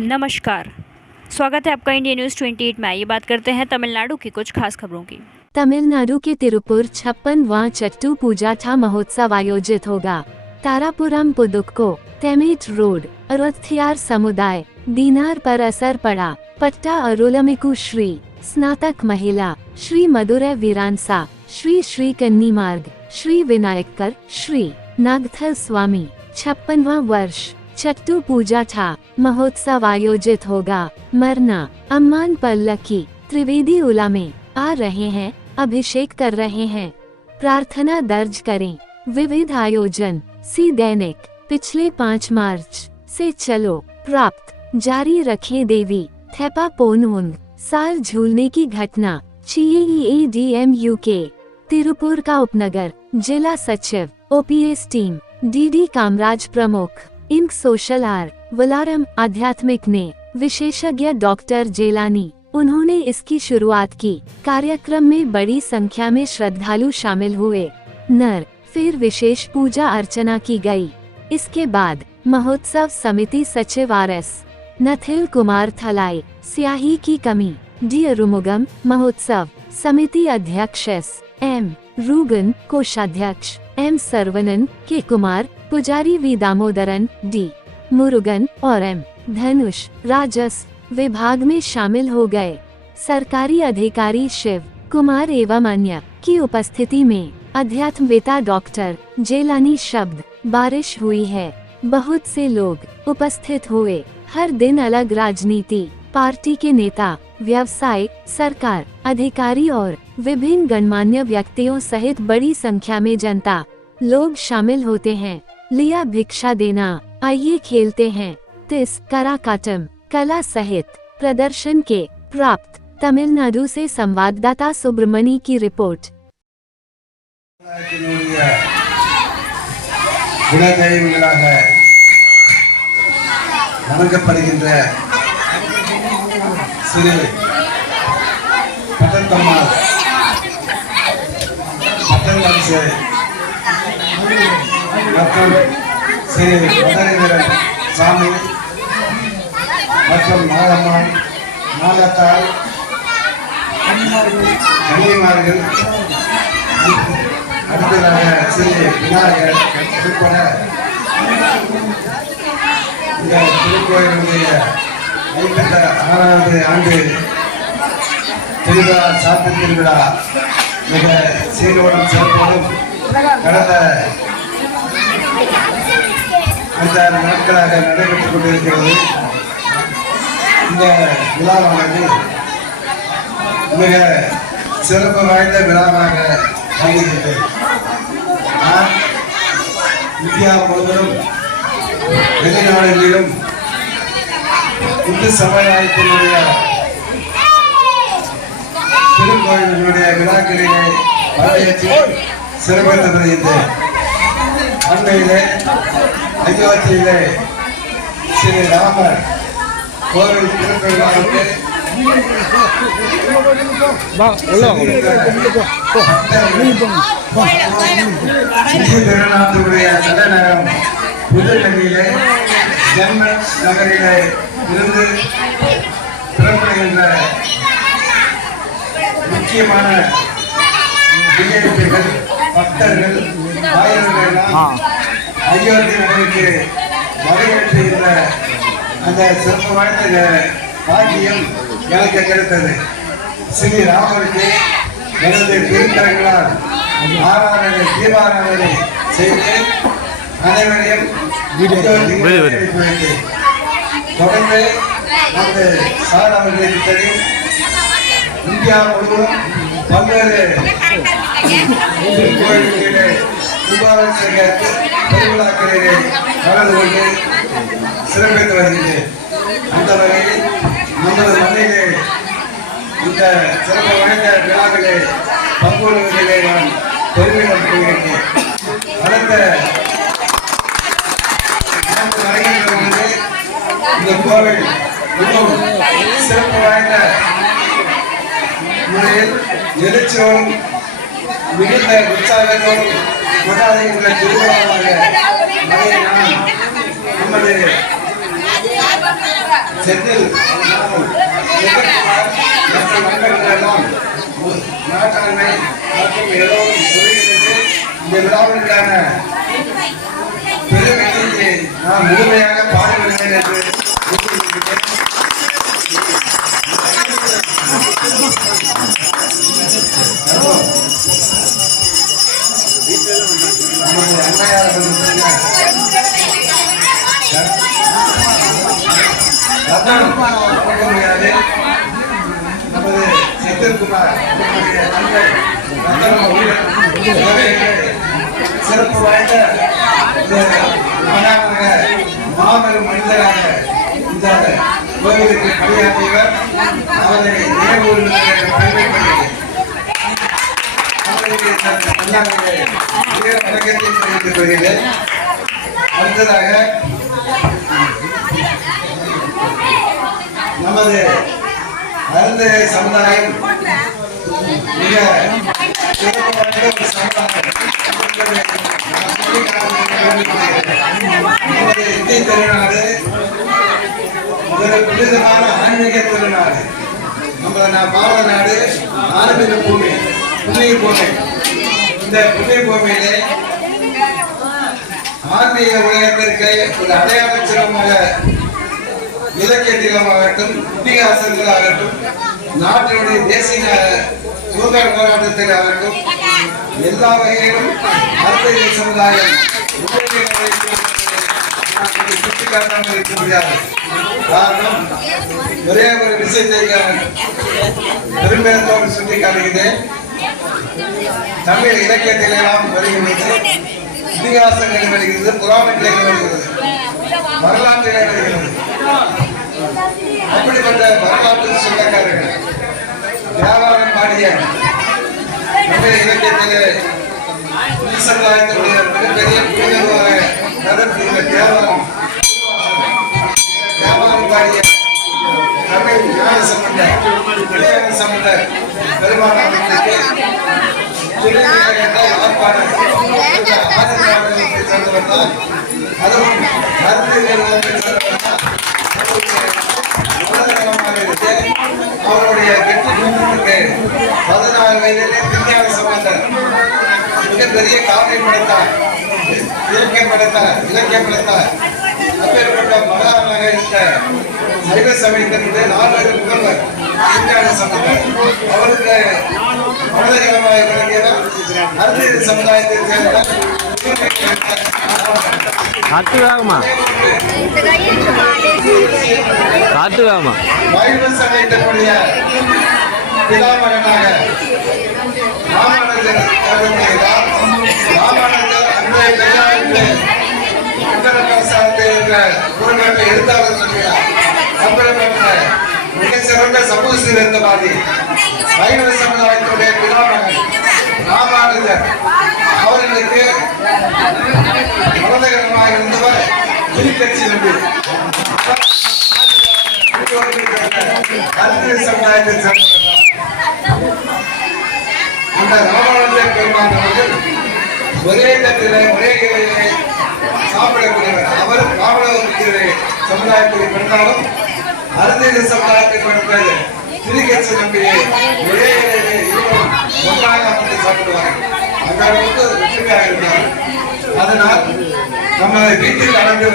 नमस्कार। स्वागत है आपका इंडिया न्यूज़ 28 में। आइए बात करते हैं तमिलनाडु की कुछ खास खबरों की। तमिलनाडु के तिरुपुर 56वां चट्टू पूजा ठा महोत्सव आयोजित होगा। तारापुरम पुदुक्को, तेमेट रोड, अरुथियार समुदाय, दीनार पर असर पड़ा। पट्टा अरुलमिकु श्री स्नातक महिला, श्री मदुरै वीरांसा, श्री श्री कन्नी मार्ग, श्री विनायकर, श्री नागथल स्वामी। 56वां वर्ष चट्टू पूजा ठा महोत्सव आयोजित होगा। मरना अम्मान पल्लकी त्रिवेदी उला में आ रहे हैं, अभिषेक कर रहे हैं। प्रार्थना दर्ज करें। विविध आयोजन सी दैनिक पिछले 5 मार्च से चलो प्राप्त जारी रखें। देवी थेपा पोनुंग साल झूलने की घटना। CEADMU के तिरुपुर का उपनगर जिला सचिव OPS टीम DD कामराज प्रमुख इंक सोशल आर वलारम आध्यात्मिक ने विशेषज्ञ डॉक्टर जेलानी उन्होंने इसकी शुरुआत की। कार्यक्रम में बड़ी संख्या में श्रद्धालु शामिल हुए। नर फिर विशेष पूजा अर्चना की गई। इसके बाद महोत्सव समिति सचिव RS नथिल कुमार थलाई स्याही की कमी डी अरुमुगम, महोत्सव समिति अध्यक्ष SM रूगन, कोषाध्यक्ष M सर्वनन, के कुमार, पुजारी V दामोदरन, D मुरुगन और M धनुष राजस्व विभाग में शामिल हो गए। सरकारी अधिकारी शिव कुमार एवं अन्य की उपस्थिति में अध्यात्मवेता डॉक्टर जेलानी शब्द बारिश हुई है। बहुत से लोग उपस्थित हुए। हर दिन अलग राजनीति पार्टी के नेता, व्यवसाय, सरकार, अधिकारी और विभिन्न गणमान्य व्यक्तियों सहित बड़ी संख्या में जनता लोग शामिल होते हैं। लिया भिक्षा देना, आइए खेलते हैं। तिस कराकाटम कला सहित प्रदर्शन के प्राप्त। तमिलनाडु से संवाददाता सुब्रमणी की रिपोर्ट। சாமி மற்றும் நாகம்மாள், நாகத்தால், கன்னிமார்கள், அடுத்ததாக ஸ்ரீ விநாயகர் உட்பட இந்த திருக்கோயிலுடைய 56வது ஆண்டு திருவிழா, சாத்து திருவிழா மிக சீரோடும் சிறப்போடும் கடந்த 5-6 நாட்களாக நடைபெற்றுக் கொண்டிருக்கிறது. இந்த விழாவானது மிக சிறப்பு வாய்ந்த விழாவாக அமைகிறது. நான் இந்தியா முழுவதும் வெளிநாடுகளிலும் இந்து சமுதாயத்தினுடைய திருக்கோயில்களுடைய விழாக்களிலே வரவேற்று சிறப்பித்து வருகின்றேன். அண்மையிலே அயோத்தியிலே ஸ்ரீ ராமர் கோவில் திருவிழாவுக்கு திருநாட்டுடைய தலைநகரம் புதுடெல்லியிலே ஜன்ம நகரிலே இருந்து புறப்படுகின்ற முக்கியமான விஐபிகள், பக்தர்கள், ஆயிரங்கள் அயோத்தி நகருக்கு வரவேற்கின்ற அந்த சிறப்பு வாய்ந்த பாக்கியம் எனக்கு கிடைத்தது. ஸ்ரீ ராமருக்கு எனது திருக்கரங்களால் ஆராதனை, தீபாராதனை செய்து அனைவரையும் தொடர்ந்து நமது சார் அவர்களுக்கு தெரியும், இந்தியா முழுவதும் பல்வேறு கோயில்களிலே கும்பாபிஷேக திருவிழாக்களிலே கலந்து கொண்டு சிறப்பித்து வருகின்றேன். அந்த வகையில் நமது மண்ணிலே இந்த சிறப்பு வாய்ந்த விழாக்களை பங்குவதிலே நான் பெருமிதம் கொள்கிறேன். அடுத்த இந்த கோவில் இன்னும் சிறப்பு வாய்ந்த முறையில் எழுச்சியோடும் மிகுந்த உற்சாகத்தோடும் கொண்டாடுகின்ற திருவிழாவாக நமது செந்தில் மற்ற மக்களுக்கெல்லாம் நாட்டாண்மை மற்றும் எல்லோரும் புரிகிறது. இந்த விழாவிற்கான பெருமைக்கு நான் முழுமையாக பாடுபடுவேன் என்று கூறியிருக்கிறேன். நமது அன்னையார் முடியாது. நமது செந்தில்குமார் சிறப்பு வாய்ந்த மாபெரும் மனிதராக இந்த கோவிலுக்கு பணியாற்றியவர். அவரை நினைவு வணக்கத்தை தெரிவித்துக் கொள்கிறேன். அடுத்ததாக நமது அருந்ததி சமுதாயம் மிக சிறப்பு வாய்ந்த ஒரு சமுதாயம். நமது இந்திய திருநாடு ஒரு புனிதமான ஆன்மீக திருநாடு. நம்ம பாரத நாடு ஆன்மீக பூமி, புண்ணிய பூமி. இந்த புண்ணிய பூமியிலே ஆன்மீக உலகத்திற்கு ஒரு அடையாள சின்னமாக இலக்கியத்திலாகட்டும் இதிகாசத்திலாகட்டும் நாட்டினுடைய தேசிய சுதந்திர போராட்டத்தில் ஆகட்டும் எல்லா வகையிலும் அருந்ததி சமுதாயம் சுட்டிக்காட்டாமல் இருக்க முடியாது. காரணம் ஒரே ஒரு விஷயத்தை பெருமையத்தோடு சுட்டிக்காட்டுகிறேன். தமிழ் இலக்கியத்திலாம் வருகிறது, இதிகாசங்கள் வருகிறது, புராணங்களை வருகிறது, வரலாற்றிலே வருகிறது. அப்படிப்பட்ட வரலாற்று சொந்தக்காரர்கள் வியாபாரம் பாடிய தமிழ் இலக்கியத்திலே சமுதாயத்தினுடைய மிகப்பெரிய புனிதமாக நடத்துகிற வியாபாரம் பாடிய தமிழ் ஞான சம்பந்த பெருமானத்திற்கு அதுவும் அவருடைய வெற்றி 14 வயதிலே விஞ்ஞான சம்பந்தர் மிகப்பெரிய காவியம் படைத்தார், இலக்கியம் படைத்தார். அப்பேற்பட்ட மகானாக இருந்த சைவ சமயத்தினுடைய 4 புகழ்வர் விஞ்ஞான சம்பந்தர். அவருக்கு மனதகமாக விளங்கியவர் அருந்ததி சமுதாயத்தை சேர்ந்த வைணவ சமயத்தினுடைய பிதாமகனாக ராமானுஜர் எழுத்தாளர் சொல்கிறார். அப்படிப்பட்ட மிக சிறந்த சமூக சீர்திருத்தவாதி வைணவ சமுதாயத்துடைய பிதாமகன் ராமானுஜர் அவர்களுக்கு மனதகரமாக இருந்தவர் திருக்கட்சி நம்பி அருந்ததி சமுதாயத்தை சேர்ந்தவர். அந்த ராமானுஜர் பெருமான் அவர்கள் ஒரே தட்டிலே ஒரே இலையிலே சாப்பிடக்கூடியவர். அவர் ராமநாதபுர சமுதாயத்தில் பிறந்தாலும் அருந்ததி சமுதாயத்தில் பிறந்த திருக்கட்சி நம்பியை ஒரே இலையிலே இருவரும் ஒன்றாக அமர்ந்து சாப்பிடுவார்கள். அந்த அளவுக்கு ஒற்றுமையாக இருந்தார். அதனால் நம்ம வீட்டில் நடந்து